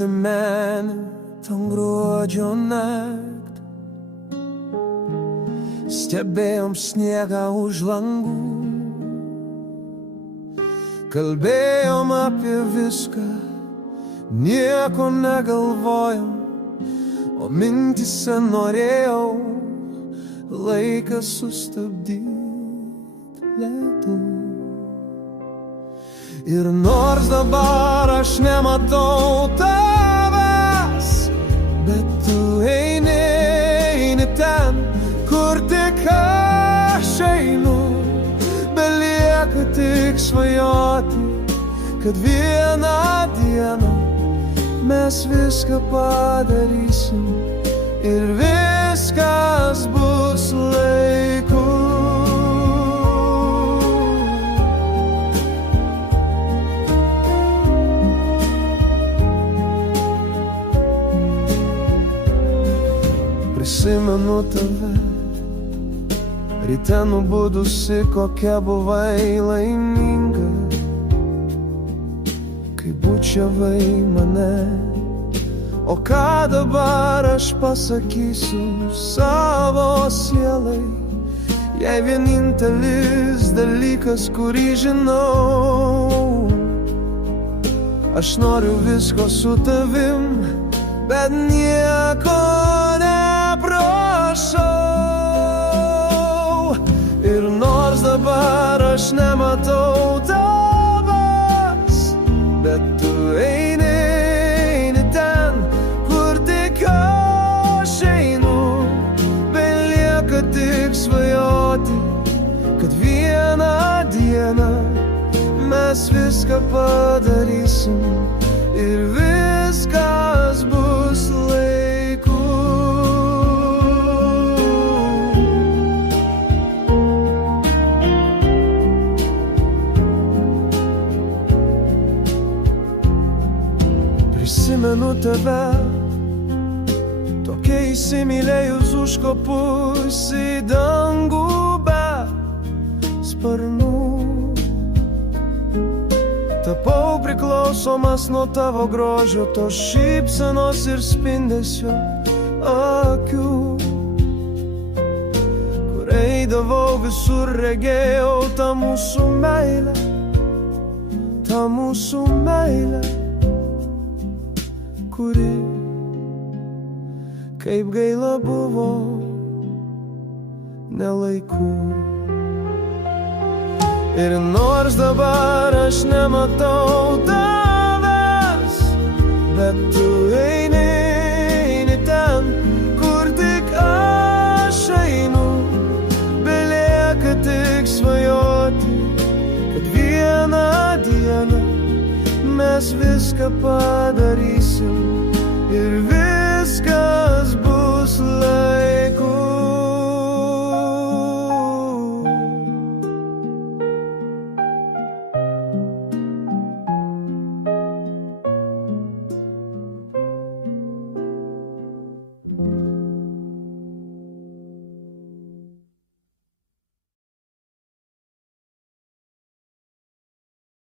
prisimeni tą gruodžio naktį. Stebėjom sniegą už langų, kalbėjom apie viską, nieko negalvojom, o mintise norėjau laiką sustabdyti lėtu. Ir nors dabar aš nematau tavęs, bet tu eini ten, kur tik aš einu. Belieka tik svajoti, kad vieną dieną mes viską padarysim ir viskas bus laiku. Prisimenu tave, ryte nubudusi, kokia buvai laiminga, kai bučiavai mane. O ką dabar aš pasakysiu savo sielai, jei vienintelis dalykas, kurį žinau, aš noriu visko su tavim, bet nieko neprašau. Ir nors dabar aš nematau tavęs, bet tu eini ten, kur tik aš einu. Belieka tik svajoti, kad vieną dieną mes viską padarysim ir viskas bus laiku. Prisimenu tave, tokia įsimylėjus užkopus į dangų be sparnų. Tapau priklausomas nuo tavo grožio, tos šypsenos ir spindesio akių. Kur eidavau, visur regėjau tą mūsų meilę, tą mūsų meilę, kuri, kaip gaila buvo, nelaiku. Ir nors dabar aš nematau tavęs, bet tu eini ten, kur tik aš einu. Belieka tik svajoti, kad vieną dieną mes viską padarysim ir